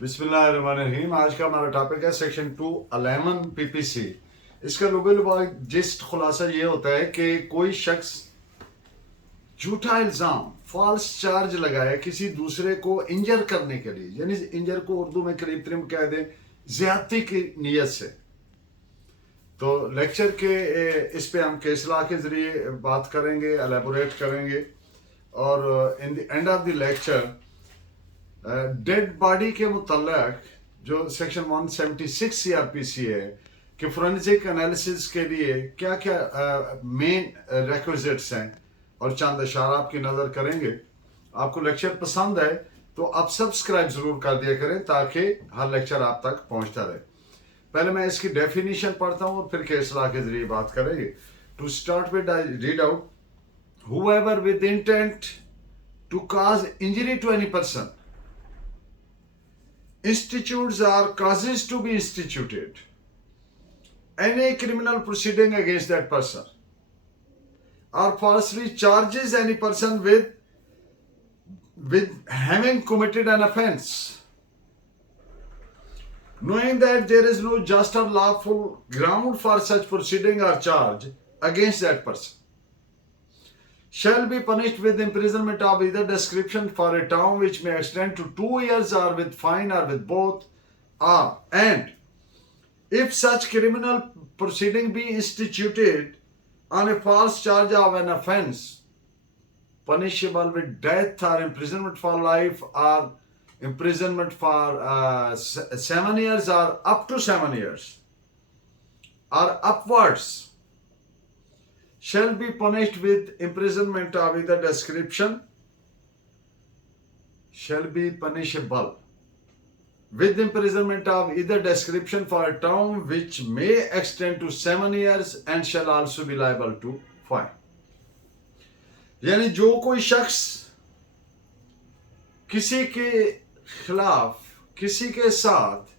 بسم اللہ الرحمن الرحیم. آج کا ہمارا ٹاپک ہے سیکشن 211 PPC. اس کا لغوی جسٹ خلاصہ یہ ہوتا ہے کہ کوئی شخص جھوٹا الزام فالس چارج لگائے کسی دوسرے کو انجر کرنے کے لیے، یعنی انجر کو اردو میں قریب ترین کہہ دیں زیادتی کی نیت سے. تو لیکچر کے اس پہ ہم کیس لا کے ذریعے بات کریں گے، الیبوریٹ کریں گے، اور in the end of the lecture dead body کے متعلق جو سیکشن 176 CRPC ہے کہ فورینسک انالیسس کے لیے کیا کیا مین ریکویزٹس ہیں، اور چند اشارہ آپ کی نظر کریں گے. آپ کو لیکچر پسند ہے تو آپ سبسکرائب ضرور کر دیا کریں تاکہ ہر لیکچر آپ تک پہنچتا رہے. پہلے میں اس کی ڈیفینیشن پڑھتا ہوں اور پھر کیس لا کے ذریعے بات کریں گے. To start with I read out whoever with intent to cause injury to any person institutes or causes to be instituted any criminal proceeding against that person or falsely charges any person with having committed an offense, knowing that there is no just or lawful ground for such proceeding or charge against that person, shall be punished with imprisonment of either description for a term which may extend to 2 years or with fine or with both, and if such criminal proceeding be instituted on a false charge of an offense punishable with death or imprisonment for life or imprisonment for 7 years or up to 7 years or upwards, shall be punished with imprisonment of either description, shall be punishable with imprisonment of either description for a term which may extend to 7 years and shall also be liable to fine. یعنی جو کوئی شخص کسی کے خلاف کسی کے ساتھ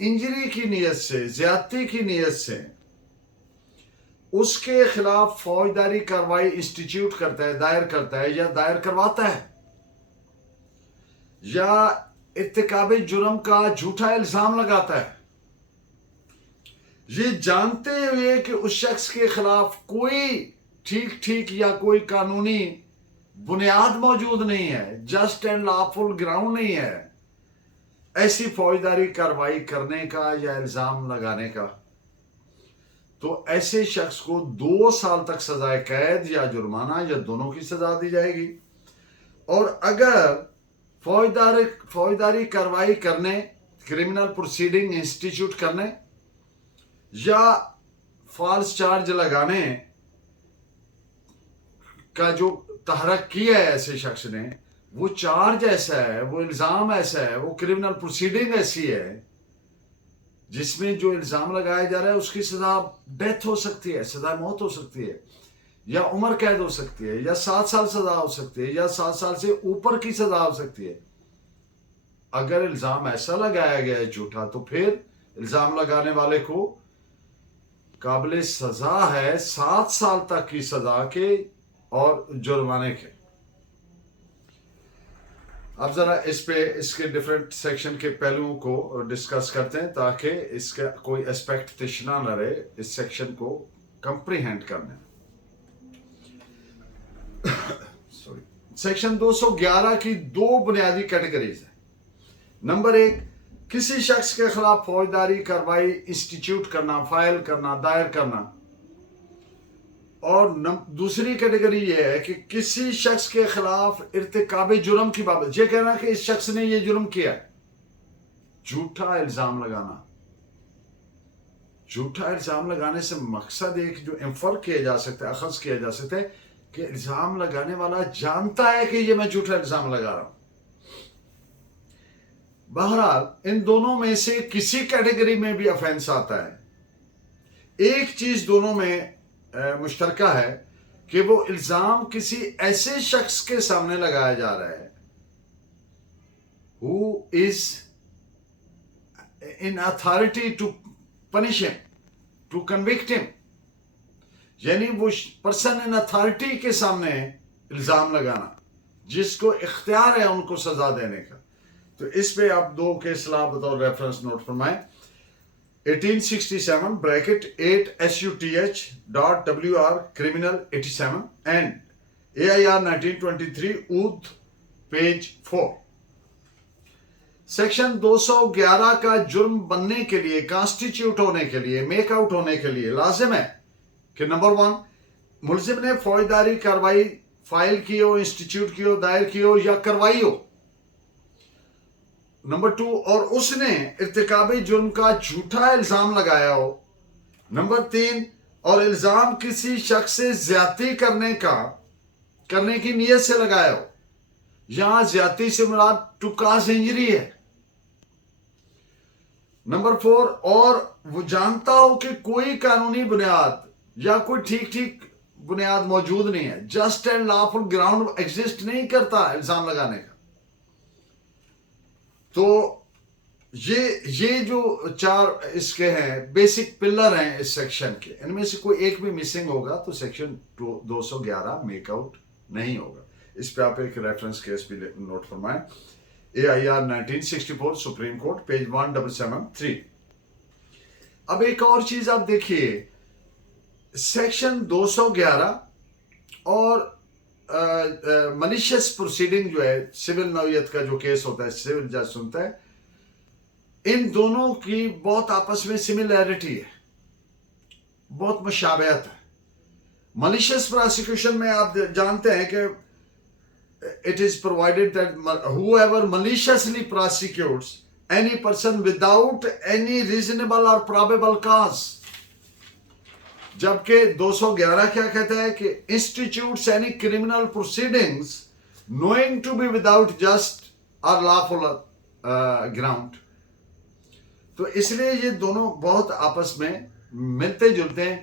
انجری کی نیت سے، زیادتی کی نیت سے اس کے خلاف فوجداری کارروائی انسٹیٹیوٹ کرتا ہے، دائر کرتا ہے یا دائر کرواتا ہے، یا ارتکاب جرم کا جھوٹا الزام لگاتا ہے، یہ جانتے ہوئے کہ اس شخص کے خلاف کوئی ٹھیک یا کوئی قانونی بنیاد موجود نہیں ہے، جسٹ اینڈ لافل گراؤنڈ نہیں ہے ایسی فوجداری کارروائی کرنے کا یا الزام لگانے کا، تو ایسے شخص کو 2 سال تک سزائے قید یا جرمانہ یا دونوں کی سزا دی جائے گی. اور اگر فوجداری کارروائی کرنے، کرمنل پروسیڈنگ انسٹیٹیوٹ کرنے یا فالس چارج لگانے کا جو تحرک کیا ہے ایسے شخص نے، وہ چارج ایسا ہے، وہ الزام ایسا ہے، وہ کرمنل پروسیڈنگ ایسی ہے جس میں جو الزام لگایا جا رہا ہے اس کی سزا ڈیتھ ہو سکتی ہے، سزا موت ہو سکتی ہے، یا عمر قید ہو سکتی ہے، یا 7 سال سزا ہو سکتی ہے، یا 7 سال سے اوپر کی سزا ہو سکتی ہے. اگر الزام ایسا لگایا گیا ہے جھوٹا تو پھر الزام لگانے والے کو قابل سزا ہے 7 سال تک کی سزا کے اور جرمانے کے. اب ذرا اس کے ڈیفرنٹ سیکشن کے پہلوؤں کو ڈسکس کرتے ہیں تاکہ اس کا کوئی اسپیکٹ تشنا نہ رہے اس سیکشن کو کمپریہینڈ کرنے. سیکشن 211 کی 2 بنیادی کیٹیگریز ہیں. نمبر 1، کسی شخص کے خلاف فوجداری کارروائی انسٹیٹیوٹ کرنا، فائل کرنا، دائر کرنا. اور دوسری کیٹیگری یہ ہے کہ کسی شخص کے خلاف ارتکاب جرم کی بابت، یہ کہنا کہ اس شخص نے یہ جرم کیا ہے، جھوٹا الزام لگانا. جھوٹا الزام لگانے سے مقصد ایک جو انفر کیا جا سکتا ہے، اخذ کیا جا سکتا ہے کہ الزام لگانے والا جانتا ہے کہ یہ میں جھوٹا الزام لگا رہا ہوں. بہرحال ان دونوں میں سے کسی کیٹیگری میں بھی افینس آتا ہے. ایک چیز دونوں میں مشترکہ ہے کہ وہ الزام کسی ایسے شخص کے سامنے لگایا جا رہا ہے who is in authority to punish him, to convict him. یعنی وہ پرسن ان اتھارٹی کے سامنے الزام لگانا جس کو اختیار ہے ان کو سزا دینے کا. तो इस पे आप दो केस ला बतौर रेफरेंस नोट फरमाएं। 1867 bracket 8 SUTH.WR criminal 87 and AIR 1923 Oudh page 4। Section 211 का जुर्म बनने के लिए, कॉन्स्टिट्यूट होने के लिए, मेकआउट होने के लिए लाजिम है कि नंबर 1, मुलजिम ने फौजदारी कार्रवाई फाइल की हो, इंस्टीट्यूट की हो, दायर की हो या करवाई हो। नंबर 2, और उसने इर्तिकाबी जुर्म का झूठा इल्जाम लगाया हो। नंबर 3, और इल्जाम किसी शख्स से ज्यादती करने की नीयत से लगाया हो। यहां ज्यादती से मुराद टू कॉज इंजरी है। नंबर 4, और वो जानता हो कि कोई कानूनी बुनियाद या कोई ठीक बुनियाद मौजूद नहीं है, just and lawful ground exist नहीं करता इल्जाम लगाने का। तो ये जो 4 इसके हैं बेसिक पिलर हैं इस सेक्शन के, इनमें से कोई एक भी मिसिंग होगा तो सेक्शन 211 मेकआउट नहीं होगा। इस पे आप एक रेफरेंस केस भी नोट फरमाएं। AIR 1964 supreme court page 1773। अब एक और चीज आप देखिए, सेक्शन 211 और मलिशियस प्रोसीडिंग जो है, सिविल नौयत का जो केस होता है, सिविल जज सुनता है, इन दोनों की बहुत आपस में सिमिलैरिटी है, बहुत मुशाबहत है। मलिशियस प्रोसिक्यूशन में आप जानते हैं कि it is provided that whoever maliciously prosecutes any person without any reasonable or probable cause, जबकि 211 क्या कहता है कि institutes any criminal proceedings knowing to be without just or lawful ground। तो इसलिए ये दोनों बहुत आपस में मिलते जुलते हैं।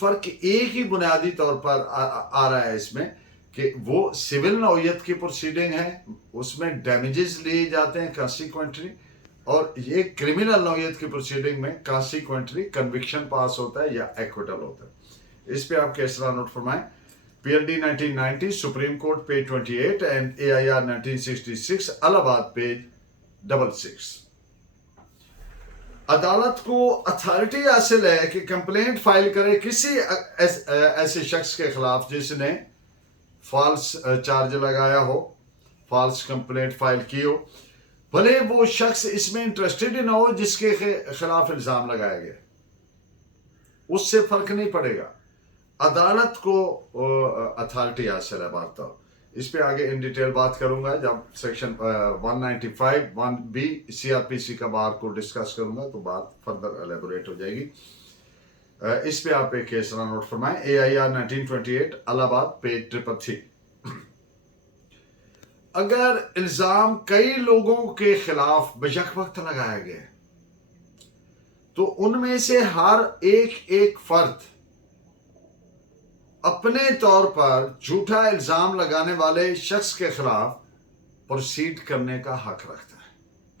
फर्क एक ही बुनियादी तौर पर आ रहा है इसमें कि वो सिविल नौयत की प्रोसीडिंग है, उसमें डैमेजेस लिए जाते हैं कॉन्सिक्वेंटली, और ये क्रिमिनल नौयत की प्रोसीडिंग में कॉन्सिक्वेंटली कन्विक्शन पास होता है या एक्विटल होता है। इस पे आप केसला नोट फरमाएं। PLD 1990 supreme court page 28 and AIR 1966 Allahabad page 66। अदालत को अथॉरिटी हासिल है कि कंप्लेंट फाइल करे किसी ऐसे शख्स के खिलाफ जिसने फॉल्स चार्ज लगाया हो, फॉल्स कंप्लेंट फाइल की हो, भले वो शख्स इसमें इंटरेस्टेड ही ना हो जिसके खिलाफ इल्जाम लगाया गया, उससे फर्क नहीं पड़ेगा, अदालत को अथॉरिटी हासिल है बात। इस पे आगे इन डिटेल बात करूंगा जब सेक्शन 195 1B CRPC का बार को डिस्कस करूंगा तो बात फर्दर एलेबोरेट हो जाएगी। इस पे आप एक केस नोट फरमाएं। AIR 1928 Allahabad page 333। अगर इल्जाम कई लोगों के खिलाफ बयक वक्त लगाया गया तो उनमें से हर एक फर्द अपने तौर पर झूठा इल्जाम लगाने वाले शख्स के खिलाफ प्रोसीड करने का हक रखता है,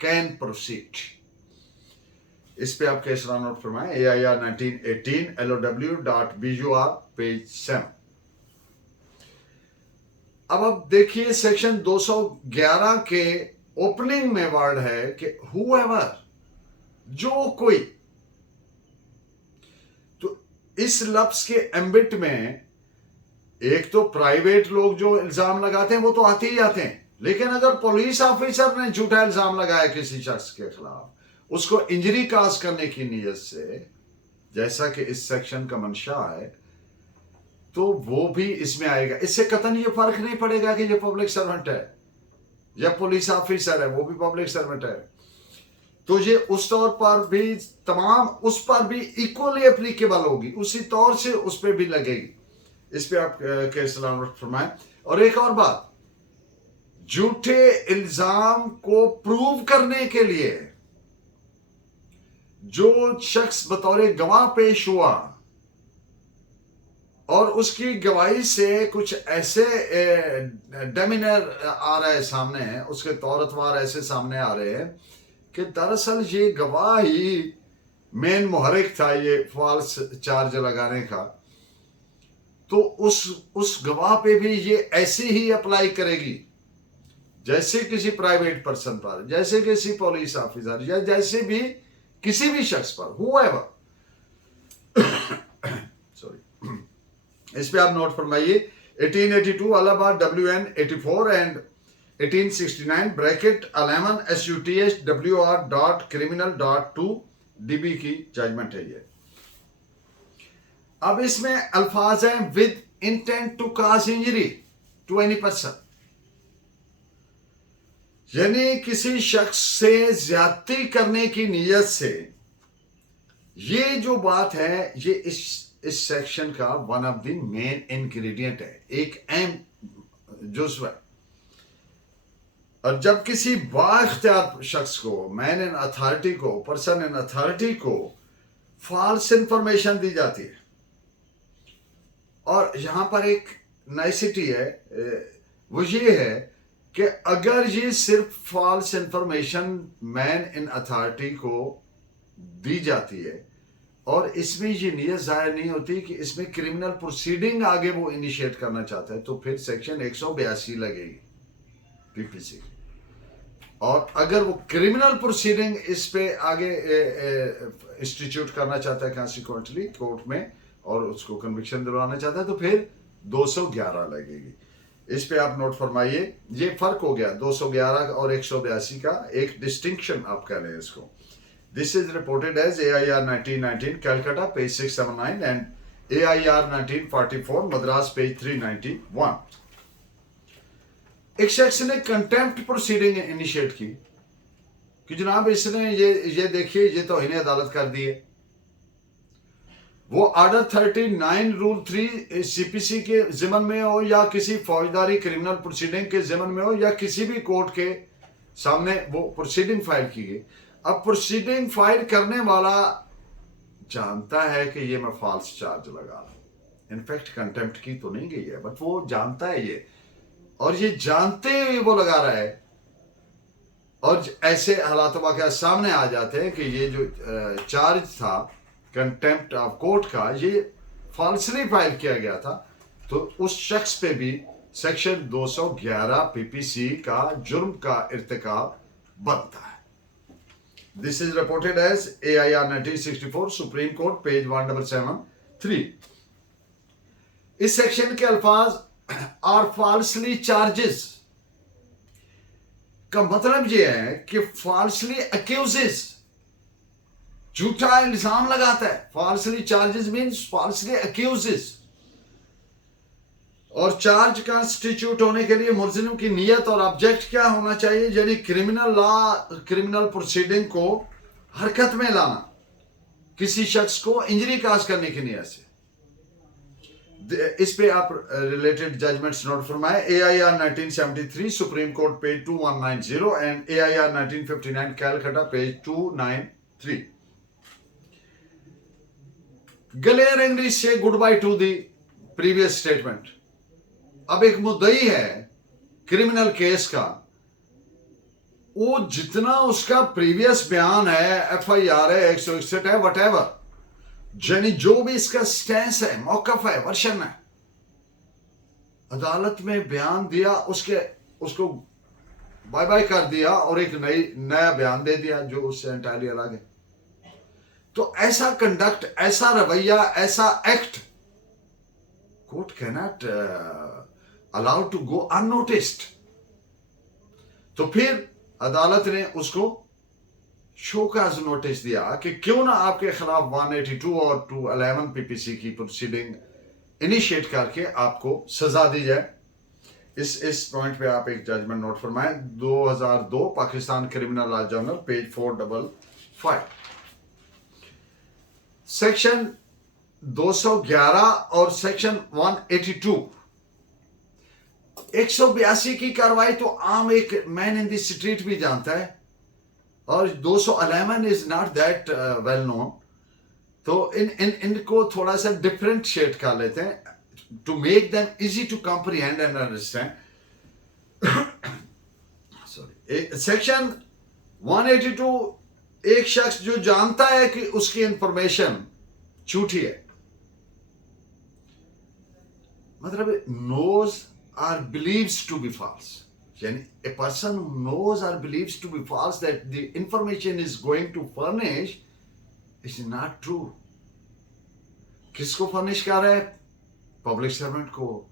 कैन प्रोसीड। इस पे आप केस नोट फरमाएं। AIR 1918 LOW.BUR page 7। अब आप देखिए सेक्शन 211 के ओपनिंग में वर्ड है कि whoever, जो कोई। तो इस लफ्ज के एम्बिट में एक तो प्राइवेट लोग जो इल्जाम लगाते हैं वो तो आते ही आते हैं, लेकिन अगर पुलिस ऑफिसर ने झूठा इल्जाम लगाया किसी शख्स के खिलाफ उसको इंजरी काज करने की नीयत से, जैसा कि इस सेक्शन का मंशा है, तो वो भी इसमें आएगा। इससे कतन ये फर्क नहीं पड़ेगा कि ये पब्लिक सर्वेंट है या पुलिस ऑफिसर है, वो भी पब्लिक सर्वेंट है। तो ये उस तौर पर भी तमाम उस पर भी इक्वली एप्लीकेबल होगी, उसी तौर से उस पर भी लगेगी। इस पे आप केस फरमाएं। और एक और बात, झूठे इल्जाम को प्रूव करने के लिए जो शख्स बतौर गवाह पेश हुआ और उसकी गवाही से कुछ ऐसे डेमिनर आ रहा है सामने, उसके तौर अतवार ऐसे सामने आ रहे हैं कि दरअसल ये गवाह ही मेन मुहर्रिक था ये फॉल्स चार्ज लगाने का, तो उस गवाह पे भी ये ऐसे ही अप्लाई करेगी जैसे किसी प्राइवेट पर्सन पर, जैसे किसी पुलिस ऑफिसर, या जैसे भी किसी भी शख्स पर, whoever, सॉरी, इस पे आप नोट फरमाइए 1882 Allahabad WN 84 and 1869 bracket 11 SUTH WR dot criminal dot 2 DB की जजमेंट है ये। अब इसमें अल्फाज हैं with intent to cause injury to any person, यानी किसी शख्स से ज्यादती करने की नीयत से। ये जो बात है ये इस सेक्शन का one of the main ingredient है, एक अहम जुज़्व है। और जब किसी बाइख्तियार शख्स को, मैन इन अथॉरिटी को, पर्सन इन अथॉरिटी को फॉल्स इंफॉर्मेशन दी जाती है, और यहां पर एक नाइसिटी है, वो ये है कि अगर ये सिर्फ false information man in authority को दी जाती है और इसमें ये नीयत जाहिर नहीं होती कि इसमें क्रिमिनल प्रोसीडिंग आगे वो इनिशिएट करना चाहता है, तो फिर सेक्शन 182 लगेगी PPC। और अगर वो क्रिमिनल प्रोसीडिंग इस पे आगे इंस्टीट्यूट करना चाहता है कॉन्सिक्वेंटली कोर्ट में, और उसको कन्विक्शन दिलवाना चाहता है, तो फिर 211 लगेगी। इस पे आप नोट फरमाइए, ये फर्क हो गया 211 और 182 का, एक डिस्टिंक्शन आप कह रहे हैं इसको। This is reported as AIR 1919 Calcutta page 679 and AIR 1944 Madras page 391। एक शख्स ने कंटेम्प्ट प्रोसीडिंग इनिशिएट की कि जनाब इसने ये देखिए ये तो इन्हें अदालत कर दी है। वो ऑर्डर 39 रूल 3 CPC के जिमन में हो, या किसी फौजदारी क्रिमिनल प्रोसीडिंग के जिमन में हो, या किसी भी कोर्ट के सामने वो प्रोसीडिंग फाइल की गई। अब प्रोसीडिंग फाइल करने वाला जानता है कि ये मैं फॉल्स चार्ज लगा रहा हूं, इनफैक्ट कंटेम्प्ट की तो नहीं गई है, बट वो जानता है ये, और ये जानते हुए वो लगा रहा है। और ऐसे हालात वाक़या सामने आ जाते हैं कि ये जो चार्ज था कंटेम्प्ट ऑफ कोर्ट का, ये फॉल्सली फाइल किया गया था, तो उस शख्स पे भी सेक्शन 211 PPC का जुर्म का इर्तिकाब बनता है। This is reported as AIR 1964 supreme court page 1773। इस सेक्शन के अल्फाज आर फॉल्सली चार्जेस का मतलब यह है कि फॉल्सली अक्यूजेस, झूठा इल्जाम लगाता है। Falsely charges means falsely accuses. और चार्ज कॉन्स्टिट्यूट होने के लिए मुल्जिम की नीयत और ऑब्जेक्ट क्या होना चाहिए, यानी क्रिमिनल लॉ, क्रिमिनल प्रोसीडिंग को हरकत में लाना, किसी शख्स को इंजरी काज करने की नीयत से। इस पे आप रिलेटेड जजमेंट्स नोट फरमाए। AIR 1973 supreme court page 2190 and AIR 1959 Calcutta page 293। glaringly say goodbye to the previous statement। अब एक मुद्दई है क्रिमिनल केस का, वो जितना उसका प्रीवियस बयान है, FIR है, 161 है, वटेवर, यानी जो भी इसका स्टैंस है, मौकफ है, वर्शन है, अदालत में बयान दिया, उसको बाय बाय कर दिया और एक नया बयान दे दिया जो उससे एंटायरली अलग है। तो ऐसा कंडक्ट, ऐसा रवैया, ऐसा act court cannot allow to go unnoticed. तो फिर अदालत ने उसको शोकाज नोटिस दिया कि क्यों ना आपके खिलाफ 182 और 211 PPC की प्रोसीडिंग इनिशिएट करके आपको सजा दी जाए। इस पॉइंट पे आप एक जजमेंट नोट फरमाएं। 2002 Pakistan criminal law journal page 455। Section 211 और सेक्शन 182 182 की कार्रवाई तो आम एक मैन इन द स्ट्रीट भी जानता है, और 211 is not that well known. तो इनको थोड़ा सा डिफरेंशिएट कर लेते हैं to make them easy to comprehend and understand. Sorry, section 182 एक शख्स जो जानता है कि उसकी इंफॉर्मेशन झूठी है, मतलब knows or believes to be false, Yani a person who knows or believes to be false that the information is going to furnish is not true. किसको फर्निश कर रहा है? पब्लिक सर्वेंट को.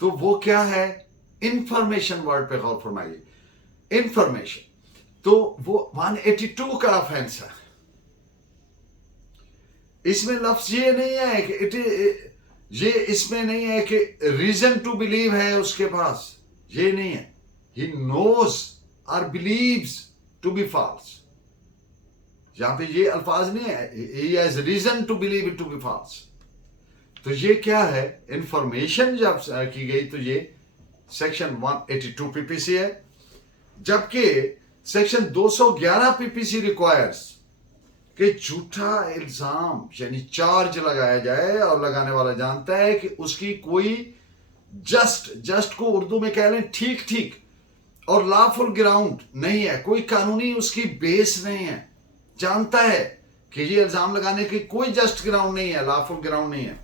तो वो क्या है? इंफॉर्मेशन वर्ड पे गौर फरमाइए. इंफॉर्मेशन. तो वो 182 का ऑफेंस है. इसमें लफ्ज ये नहीं है कि ये इसमें नहीं है कि रीजन टू बिलीव है उसके पास. ये नहीं है. He knows or believes to be false. यहां पे ये अल्फाज नहीं है. He has reason to believe it to be false. तो ये क्या है? इंफॉर्मेशन जब की गई तो ये सेक्शन 182 पीपीसी है, जबकि सेक्शन 211 पीपीसी रिक्वायर्स कि झूठा इल्जाम यानी चार्ज लगाया जाए और लगाने वाला जानता है कि उसकी कोई जस्ट को उर्दू में कह लें ठीक ठीक और लॉफुल ग्राउंड नहीं है, कोई कानूनी उसकी बेस नहीं है, जानता है कि ये इल्जाम लगाने की कोई जस्ट ग्राउंड नहीं है, लॉफुल ग्राउंड नहीं है,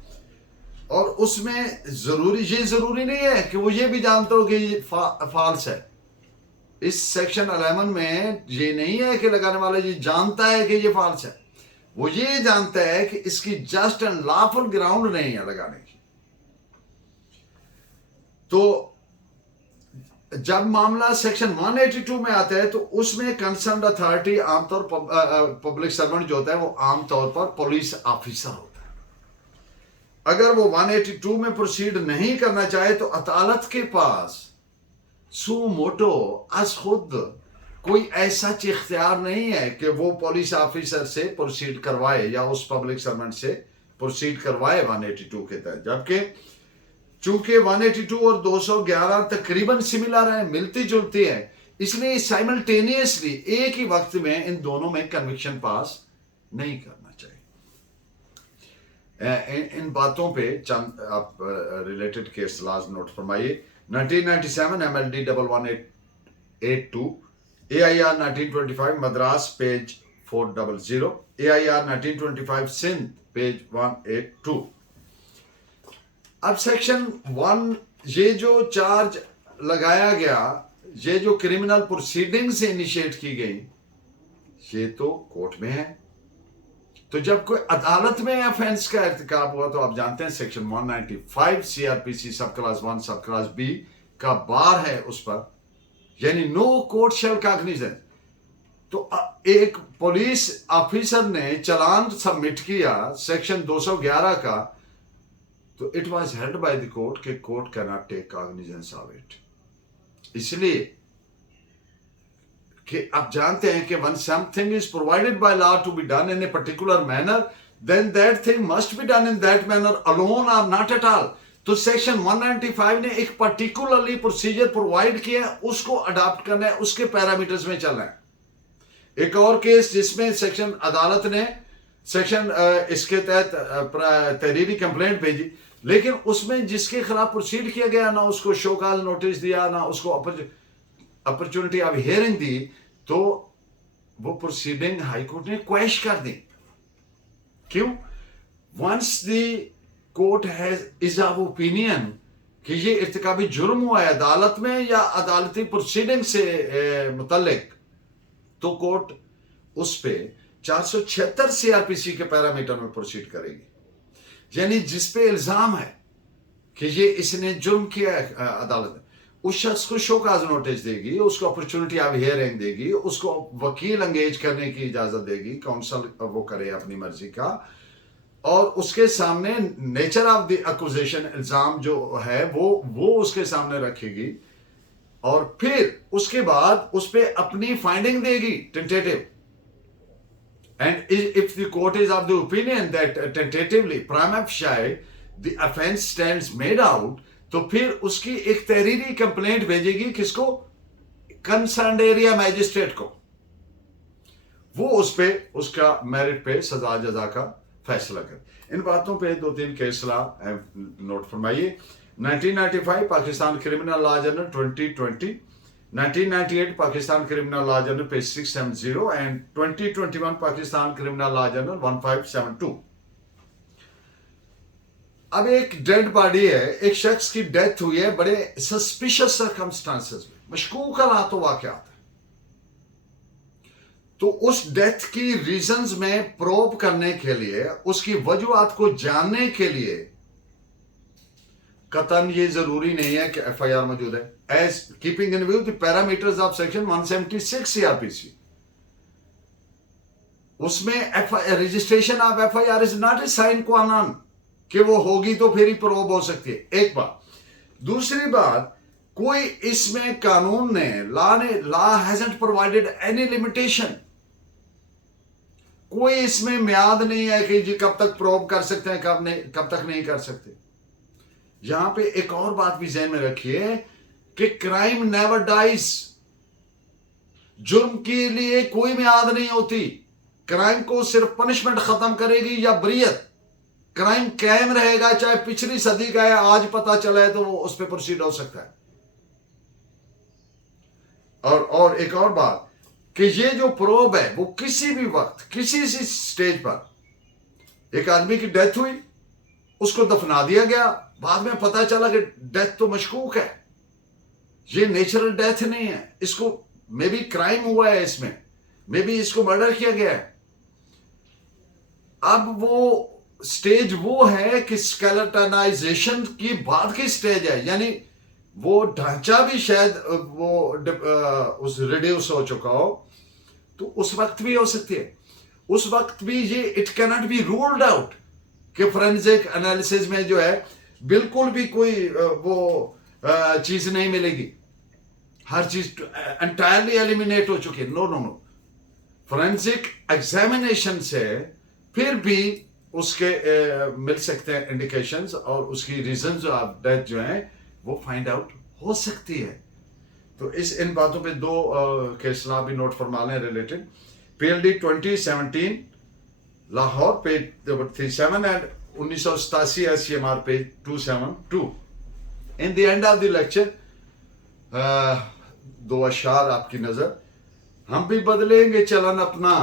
और उसमें ये जरूरी नहीं है कि वो ये भी जानता हो कि ये फॉल्स है. इस सेक्शन 11 में ये नहीं है कि लगाने वाला ये जानता है कि ये फॉल्स है, वो ये जानता है कि इसकी जस्ट एंड लॉफुल ग्राउंड नहीं है लगाने की. तो जब मामला सेक्शन 182 में आता है तो उसमें कंसर्न अथॉरिटी आमतौर पर पब्लिक सर्वेंट जो होता है वो आमतौर पर पुलिस ऑफिसर होता है. अगर वो 182 में प्रोसीड नहीं करना चाहे तो अदालत के पास सू मोटो अस खुद कोई ऐसा इख्तियार नहीं है कि वो पुलिस ऑफिसर से प्रोसीड करवाए या उस पब्लिक सर्वेंट से प्रोसीड करवाए 182 के तहत. जबकि चूंकि 182 और 211 तकरीबन सिमिलर है, मिलती जुलती है, इसलिए साइमल्टेनियसली एक ही वक्त में इन दोनों में कन्विक्शन पास नहीं करना चाहिए. इन बातों पे चंद आप रिलेटेड केस लॉज नोट फरमाइए. 1997 MLD 11882, AIR 1925 Madras page 400, AIR 1925 Sindh page 182. अब सेक्शन 1 ये जो चार्ज लगाया गया, ये जो क्रिमिनल प्रोसीडिंग से इनिशिएट की गई, ये तो कोर्ट में है. तो जब कोई अदालत में ऑफेंस का इर्तिकाब हुआ तो आप जानते हैं सेक्शन 195 CRPC सब क्लास 1 सब क्लास B का बार है उस पर, यानी नो कोर्ट शैल कॉग्निजेंस. तो एक पुलिस ऑफिसर ने चालान सबमिट किया सेक्शन 211 का, तो it was held by the court कि court can not take cognizance of it. इसलिए कि आप जानते हैं कि when something is provided by law to be done in a particular manner, then that thing must be done in that manner alone or not at all. तो section 195 ने एक particularly procedure provide किया है, उसको adopt करना है, उसके parameters में चलना है. एक और केस जिसमें सेक्शन अदालत ने सेक्शन इसके तहत तहरीरी कंप्लेंट भेजी, लेकिन उसमें जिसके खिलाफ प्रोसीड किया गया ना उसको शो कॉज नोटिस दिया ना उसको अपॉर्चुनिटी ऑफ हियरिंग दी, तो वो प्रोसीडिंग हाई कोर्ट ने क्वैश कर दी. क्यों? Once the court has is of opinion कि ये इर्तिकाबी जुर्म हुआ है अदालत में या अदालती प्रोसीडिंग से मुतल्लिक, तो कोर्ट उस पे 476 CRPC के पैरामीटर में प्रोसीड करेगी. यानी जिस पे इल्जाम है कि ये इसने जुर्म किया है, अदालत उस शख्स को शो काज नोटिस देगी, उसको अपॉर्चुनिटी ऑफ हियरिंग देगी, उसको वकील एंगेज करने की इजाजत देगी, काउंसल वो करे अपनी मर्जी का, और उसके सामने नेचर ऑफ द एक्यूजेशन इल्जाम जो है वो उसके सामने रखेगी, और फिर उसके बाद उस पे अपनी फाइंडिंग देगी tentative. And if the court is of the opinion that tentatively prima facie the offense stands made out, तो फिर उसकी एक तहरीरी कंप्लेंट भेजेगी किसको? कंसर्न्ड एरिया मैजिस्ट्रेट को. वो उस पे उसका मेरिट पे सजा जजा का फैसला करे. इन बातों पे 2-3 केस नोट फरमाइए. 1995 Pakistan criminal law journal 2020, 1998 Pakistan criminal law journal page 670 and 2021 Pakistan criminal law journal 1572. अब एक डेड बॉडी है, एक शख्स की डेथ हुई है बड़े सस्पिशियस सर्कमस्टांसेस में. مشکوک حالات و واقعات ہیں. تو اس ڈیتھ کی ریزنز میں پروب کرنے کے لیے, اس کی وجوہات کو جاننے کے لیے قطعاً یہ ضروری نہیں ہے کہ ایف آئی آر موجود ہے. As keeping in view the parameters of section 176 C R P C, اس میں registration of F I R is not a sine qua non کہ وہ ہوگی تو پھر ہی پروب ہو سکتی ہے. ایک بات. دوسری بات, کوئی اس میں قانون نے لا ہیزنٹ پرووائڈیڈ اینی لمیٹیشن, کوئی اس میں میعاد نہیں ہے کہ جی کب تک پروب کر سکتے ہیں, کب تک نہیں کر سکتے. یہاں پہ ایک اور بات بھی ذہن میں رکھیے کہ کرائم نیور ڈائز, جرم کے لیے کوئی میعاد نہیں ہوتی. کرائم کو صرف پنشمنٹ ختم کرے گی یا بریت, کرائم قائم رہے گا, چاہے پچھلی صدی کا ہے, آج پتا چلا ہے تو وہ اس پہ پروسیڈ ہو سکتا ہے. اور ایک اور بات کہ یہ جو پروب ہے وہ کسی بھی وقت کسی سی سٹیج پر, ایک آدمی کی ڈیتھ ہوئی, اس کو دفنا دیا گیا, بعد میں پتا چلا کہ ڈیتھ تو مشکوک ہے, یہ نیچرل ڈیتھ نہیں ہے, اس کو میں بھی کرائم ہوا ہے, اس میں بھی اس کو مرڈر کیا گیا ہے. اب وہ سٹیج وہ ہے کہ سکیلٹنائزیشن کی بعد کی سٹیج ہے, یعنی وہ ڈھانچہ بھی شاید وہ ریڈیوس ہو چکا ہو, تو اس وقت بھی ہو سکتی ہے. اس وقت بھی یہ it can't be ruled out کہ فورینزک انالیسز میں جو ہے بالکل بھی کوئی وہ چیز نہیں ملے گی, ہر چیز انٹائرلی ایلیمینیٹ ہو چکی ہے. نو فورینزک ایگزامینیشن سے پھر بھی اس کے مل سکتے ہیں انڈیکیشنز, اور اس کی ریزنز آف ڈیتھ جو ہیں وہ فائنڈ آؤٹ ہو سکتی ہے. تو ان باتوں پہ دو کیس لا بھی نوٹ فرما لیں related. P L D 2017 Lahore page number 37 and 1987 S C M R page 272. In the end of the lecture دو اشعار آپ کی نظر. ہم بھی بدلیں گے چلن اپنا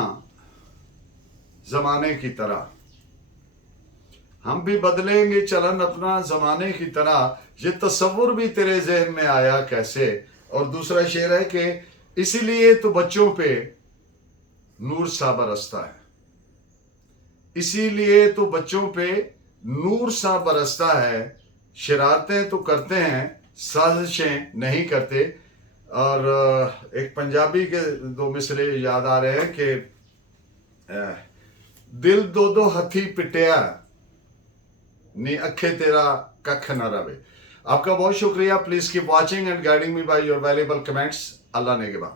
زمانے کی طرح, ہم بھی بدلیں گے چلن اپنا زمانے کی طرح, یہ تصور بھی تیرے ذہن میں آیا کیسے. اور دوسرا شعر ہے کہ اسی لیے تو بچوں پہ نور سا برستا ہے, اسی لیے تو بچوں پہ نور سا برستا ہے, شرارتیں تو کرتے ہیں سازشیں نہیں کرتے. اور ایک پنجابی کے دو مصرے یاد آ رہے ہیں کہ دل دو ہتھی پٹیا نی اکھے تیرا ککھ نہ رہے. آپ کا بہت شکریہ. Please keep watching and guiding me by your valuable comments. Allah نگہبان.